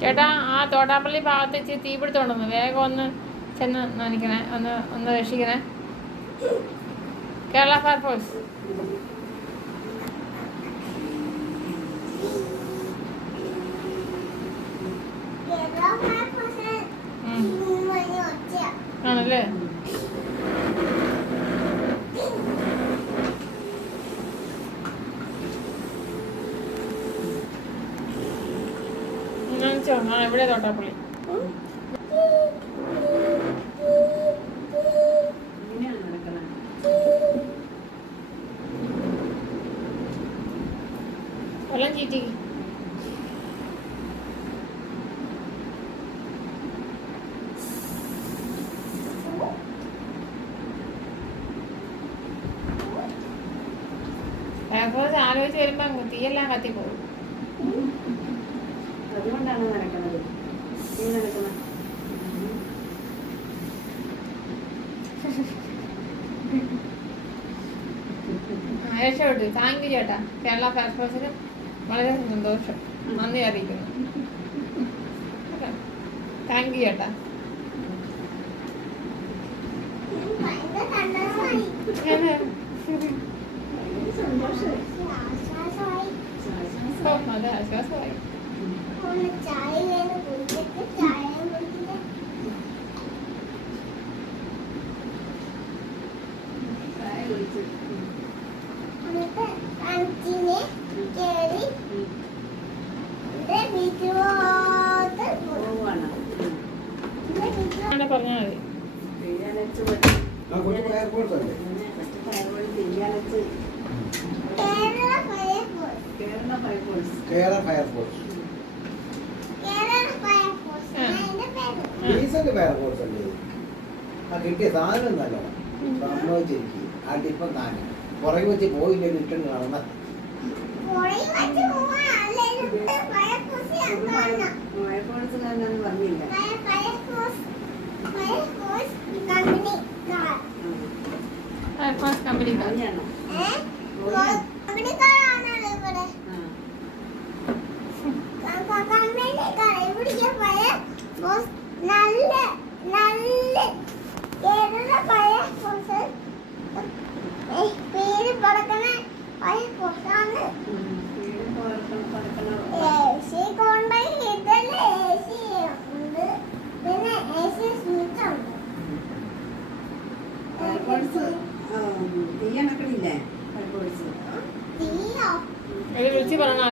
ചേട്ടാ ആ തോട്ടാപ്പള്ളി ഭാഗത്ത് ഇച്ചിരി തീപിടുത്തമുണ്ടെന്ന് വേഗം ഒന്ന് ചെന്ന് നനയ്ക്കണേ, ഒന്ന് രക്ഷിക്കണേ. കേരള ഫയർഫോഴ്സ്. ആണല്ലേ? ഇവിടെ തോട്ടാപ്പള്ളി. വെള്ളം ചീറ്റി. ആലോചിച്ച് വരുമ്പോ തീയെല്ലാം കത്തിപ്പോകും. അതുകൊണ്ടാണ് നടക്കുന്നത്. രക്ഷപ്പെട്ടു. താങ്ക് യു ചേട്ടാ. കേരള ഫയർഫോഴ്സിന് വളരെ സന്തോഷം, നന്ദി അറിയിക്കുന്നു. താങ്ക് യു ചേട്ടാ. അതെ, ആശ്വാസമായി. പറഞ്ഞാൽ മതി. കേരള ഫയർഫോഴ്സ് ഡീസന്റ് ഫയർഫോഴ്സ് അല്ലേ? ആ കിട്ടിയ സാധനം നല്ലതാണ്. സംഭവിച്ചിരിക്കും ആ ടിപ്പം താനെ പുറകെ വെച്ച് പോയില്ല റിട്ടേൺ കാണുന്ന പറഞ്ഞില്ല. കമ്പനി പേര് പടക്കണ